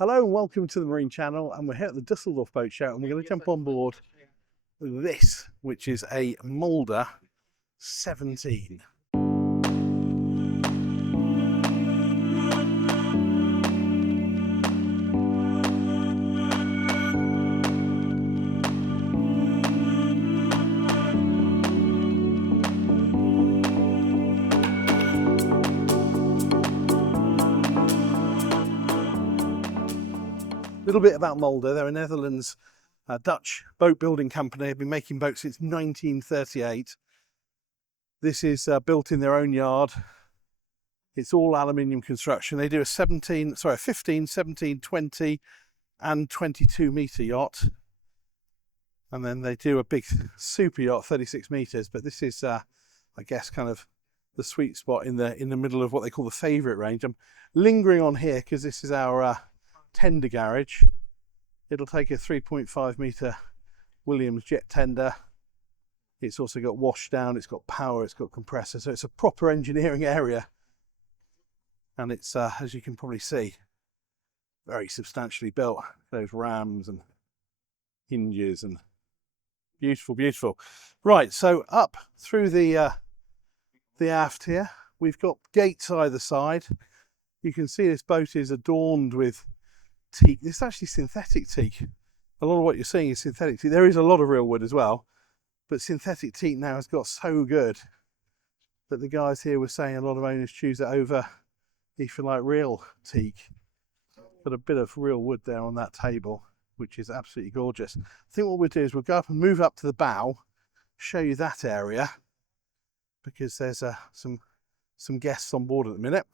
Hello and welcome to the Marine Channel, and we're here at the Dusseldorf Boat Show, and we're going to jump on board this, which is a Mulder 17. A little bit about Mulder. They're a Netherlands Dutch boat building company. They've been making boats since 1938. This is built in their own yard. It's all aluminium construction. They do a 15, 17, 20 and 22 metre yacht. And then they do a big super yacht, 36 metres. But this is, I guess, kind of the sweet spot in the middle of what they call the favourite range. I'm lingering on here because this is our tender garage. It'll take a 3.5 metre Williams jet tender. It's also got washdown, it's got power, it's got compressor, so it's a proper engineering area. And it's, as you can probably see, very substantially built. Those rams and hinges and beautiful, beautiful. Right, so up through the aft here, we've got gates either side. You can see this boat is adorned with teak. This is actually synthetic teak. A lot of what you're seeing is synthetic teak. There is a lot of real wood as well, but synthetic teak now has got so good that the guys here were saying a lot of owners choose it over, if you like, real teak. Got a bit of real wood there on that table, which is absolutely gorgeous. I think what we'll do is we'll go up and move up to the bow, show you that area, because there's some guests on board at the minute.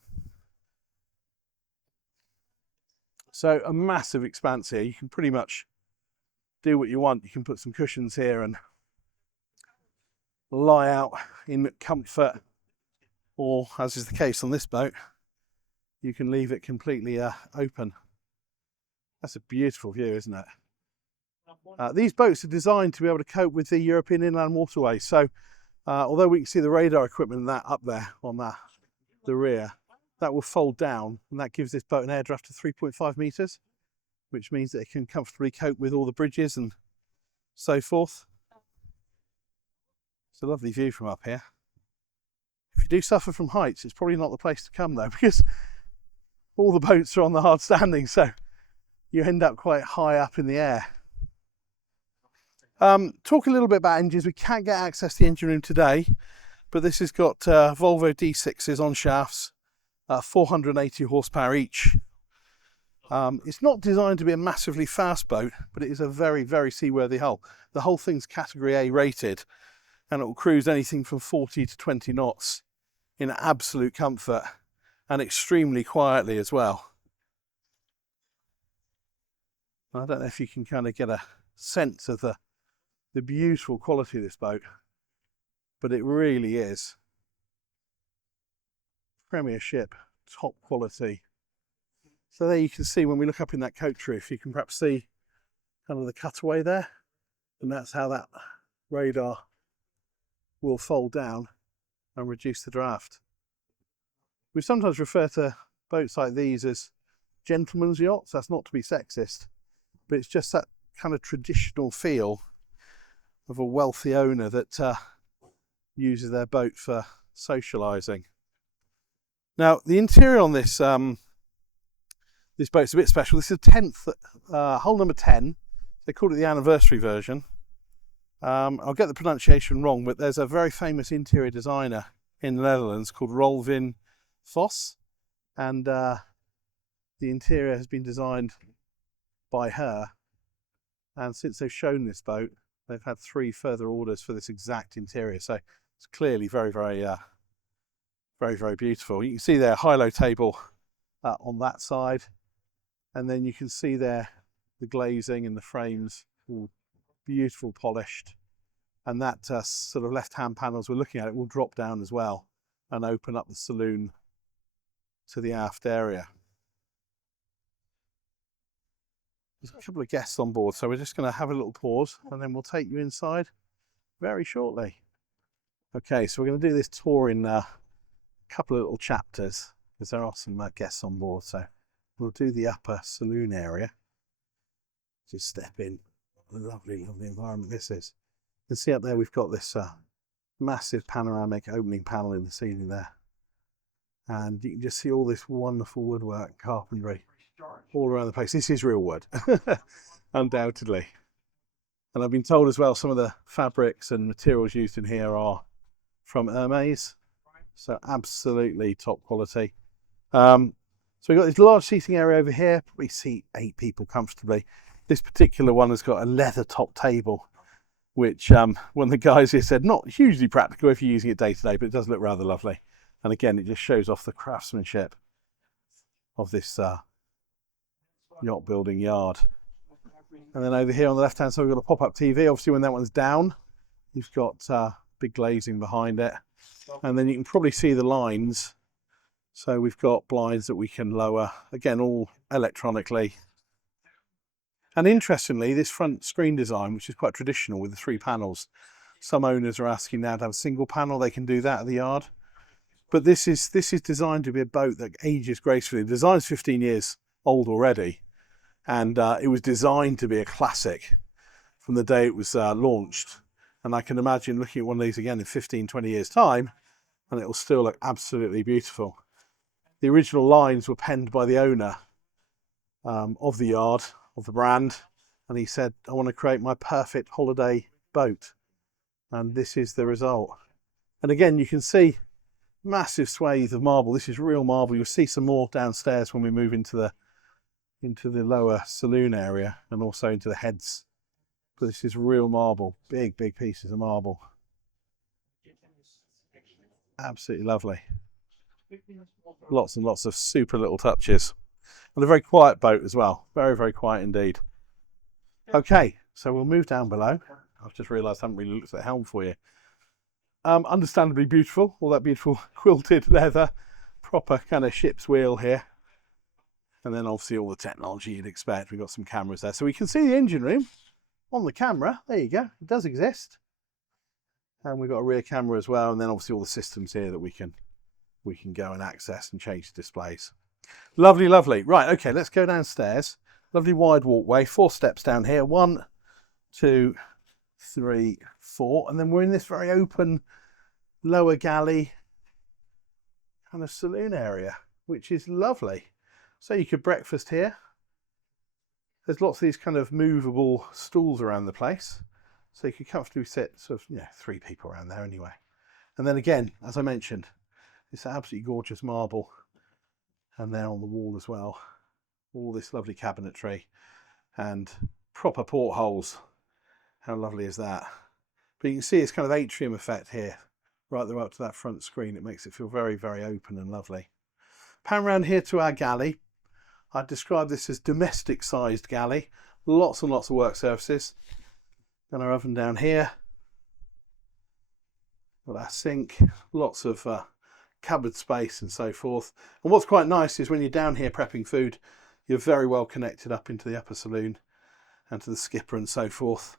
So a massive expanse here. You can pretty much do what you want. You can put some cushions here and lie out in comfort, or as is the case on this boat, you can leave it completely open. That's a beautiful view, isn't it? These boats are designed to be able to cope with the European inland waterways. So although we can see the radar equipment and that up there on the rear, that will fold down, and that gives this boat an air draft of 3.5 metres, which means that it can comfortably cope with all the bridges and so forth. It's a lovely view from up here. If you do suffer from heights, it's probably not the place to come though, because all the boats are on the hard standing, so you end up quite high up in the air. Talk a little bit about engines. We can't get access to the engine room today, but this has got Volvo D6s on shafts, 480 horsepower each. It's not designed to be a massively fast boat, but it is a very, very seaworthy hull. The whole thing's category A rated, and it will cruise anything from 40 to 20 knots in absolute comfort and extremely quietly as well. I don't know if you can kind of get a sense of the beautiful quality of this boat, but it really is Premier ship, top quality. So there you can see, when we look up in that coach roof, you can perhaps see kind of the cutaway there, and that's how that radar will fold down and reduce the draft. We sometimes refer to boats like these as gentlemen's yachts. That's not to be sexist, but it's just that kind of traditional feel of a wealthy owner that uses their boat for socialising. Now, the interior on this this boat's a bit special. This is a 10th, hull number 10. They called it the anniversary version. I'll get the pronunciation wrong, but there's a very famous interior designer in the Netherlands called Rolvin Vos, and the interior has been designed by her. And since they've shown this boat, they've had 3 further orders for this exact interior. So it's clearly very, very, very, very beautiful. You can see there a high-low table on that side, and then you can see there the glazing and the frames, all beautiful, polished, and that sort of left-hand panels we're looking at, it will drop down as well and open up the saloon to the aft area. There's a couple of guests on board, so we're just going to have a little pause and then we'll take you inside very shortly. Okay, so we're going to do this tour in couple of little chapters because there are some guests on board, so We'll do the upper saloon area. Just step in. Lovely, lovely environment this is. You can see up there we've got this massive panoramic opening panel in the ceiling there. And you can just see all this wonderful woodwork, carpentry, all around the place. This is real wood, undoubtedly. And I've been told as well some of the fabrics and materials used in here are from Hermes, so absolutely top quality. So we've got this large seating area over here, probably seat 8 people comfortably. This particular one has got a leather top table, which one of the guys here said not hugely practical if you're using it day to day, but it does look rather lovely. And again, it just shows off the craftsmanship of this yacht building yard. And then over here on the left hand side, we've got a pop-up TV. Obviously, when that one's down, you've got big glazing behind it. And then you can probably see the lines. So we've got blinds that we can lower, again, all electronically. And interestingly, this front screen design, which is quite traditional with the 3 panels, some owners are asking now to have a single panel. They can do that at the yard. But this is designed to be a boat that ages gracefully. The design's 15 years old already. And it was designed to be a classic from the day it was launched. And I can imagine looking at one of these again in 15, 20 years time, and it will still look absolutely beautiful. The original lines were penned by the owner of the yard, of the brand, and he said, I want to create my perfect holiday boat. And this is the result. And again, you can see massive swathe of marble. This is real marble. You'll see some more downstairs when we move into the lower saloon area and also into the heads. But this is real marble, big pieces of marble. Absolutely lovely. Lots and lots of super little touches. And a very quiet boat as well. Very quiet indeed. Okay, so we'll move down below. I've just realised I haven't really looked at the helm for you. Understandably beautiful, all that beautiful quilted leather, proper kind of ship's wheel here. And then obviously all the technology you'd expect. We've got some cameras there. So we can see the engine room on the camera. There you go. It does exist. And we've got a rear camera as well. And then obviously all the systems here that we can go and access and change the displays. Lovely, lovely. Right, okay, let's go downstairs. Lovely wide walkway, 4 steps down here. 1, 2, 3, 4. And then we're in this very open lower galley kind of saloon area, which is lovely. So you could breakfast here. There's lots of these kind of movable stools around the place. So you could comfortably sit sort of, 3 people around there anyway. And then again, as I mentioned, it's absolutely gorgeous marble. And there on the wall as well. All this lovely cabinetry and proper portholes. How lovely is that? But you can see it's kind of atrium effect here, right there up to that front screen. It makes it feel very open and lovely. Pan round here to our galley. I'd describe this as domestic sized galley. Lots and lots of work surfaces. And our oven down here. Got our sink, lots of cupboard space and so forth. And what's quite nice is when you're down here prepping food, you're very well connected up into the upper saloon and to the skipper and so forth.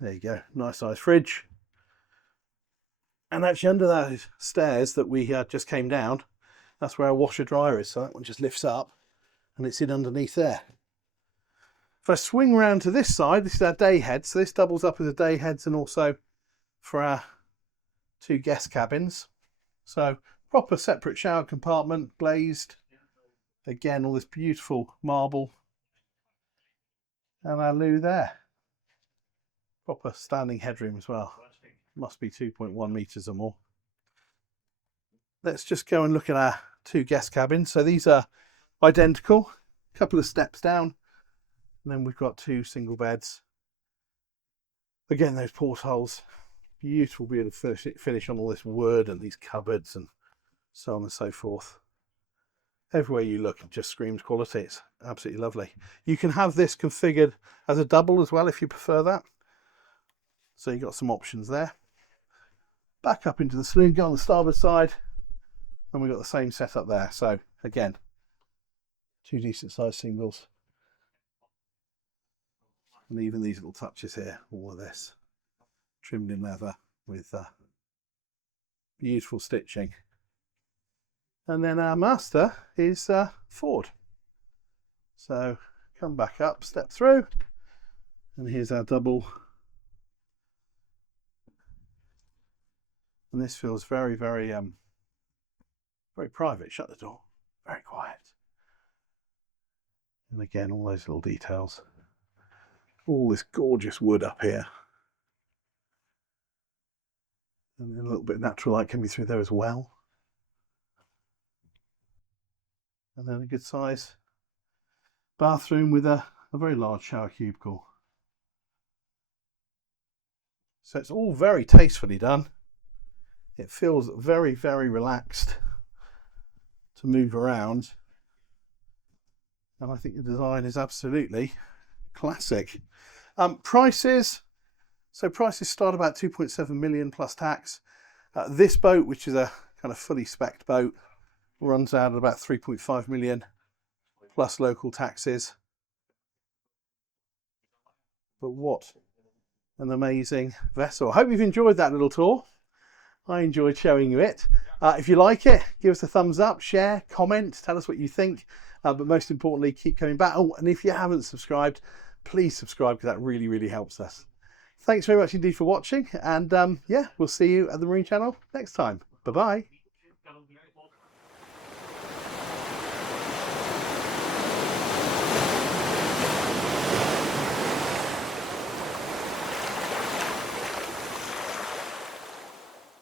There you go, nice size fridge. And actually under those stairs that we just came down, that's where our washer dryer is. So that one just lifts up and it's in underneath there. If I swing round to this side, this is our day head. So this doubles up as a day heads and also for our 2 guest cabins. So proper separate shower compartment, glazed. Again, all this beautiful marble. And our loo there. Proper standing headroom as well. Must be 2.1 metres or more. Let's just go and look at our 2 guest cabins. So these are identical. A couple of steps down. And then we've got 2 single beds. Again, those portholes. Beautiful finish on all this wood and these cupboards and so on and so forth. Everywhere you look, it just screams quality. It's absolutely lovely. You can have this configured as a double as well if you prefer that. So you've got some options there. Back up into the saloon, go on the starboard side, and we've got the same setup there. So again, 2 decent sized singles. And even these little touches here, all of this trimmed in leather with beautiful stitching. And then our master is forward. So come back up, step through, and here's our double. And this feels very, very, very private. Shut the door. Very quiet. And again, all those little details. All this gorgeous wood up here. And then a little bit of natural light coming through there as well. And then a good size bathroom with a very large shower cubicle. So it's all very tastefully done. It feels very, very relaxed to move around. And I think the design is absolutely classic. Prices. So prices start about 2.7 million plus tax. This boat, which is a kind of fully spec'd boat, runs out at about 3.5 million plus local taxes. But what an amazing vessel. I hope you've enjoyed that little tour. I enjoyed showing you it. If you like it, give us a thumbs up, share, comment, tell us what you think. But most importantly, keep coming back. Oh, and if you haven't subscribed, please subscribe because that really, really helps us. Thanks very much indeed for watching. And yeah, we'll see you at the Marine Channel next time. Bye-bye.